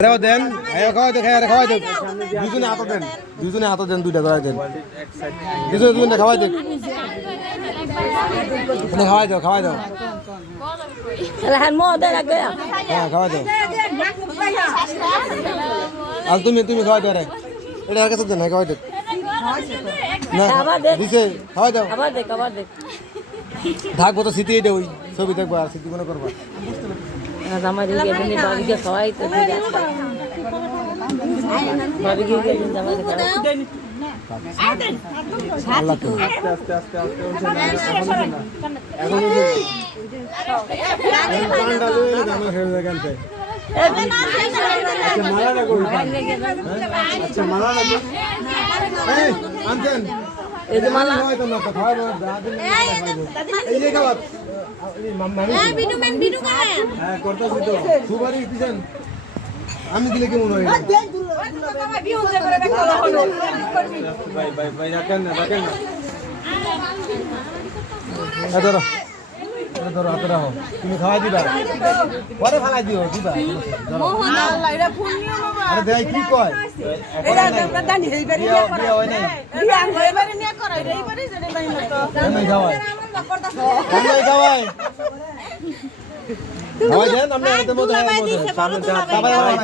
খাওয়া দেন খাওয়াই দেন দুজনে হাত দেন দুইটা খাওয়াই দেন দুজনে খাওয়াই দেন খাওয়াই দাও হ্যাঁ খাওয়াই দাও আর তুমি খাওয়াই দাও এটা আর কাছে দেন খাওয়াই দেন না দিছে খাওয়াই দাও থাকবো তো স্মৃতি এটা ওই ছবি দেখবো আর স্মৃতি মনে করবো আমি দিলে কেমন হয় ধরো হাতে রাখো তুমি খাওয়াই দিবা পরে ফালাই দিও দিবা আরে দেয় কি কয় খাওয়াই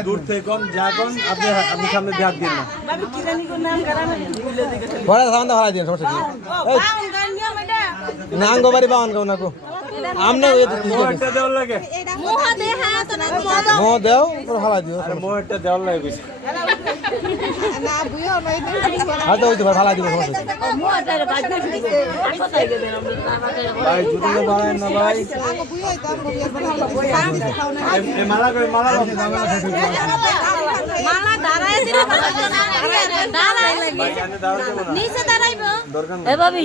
দূর থেকে কম যা কম আপনি সামনে হাত দিন না নাঙ্গো বাড়ি বাউন গাও নাকো আমনে মোহরটা দেওয়ার লাগে মোহ দেও ফালাই দিও মোহরটা দেওয়ার লাগে কইছে হয়তো ওই তো ফালাই দিব সমস্যা ভাই যদি না বাড়ায় না ভাই মালা করে মালা দাঁড়ায় নিচে দাঁড়াইবো দরকার এ ভাবি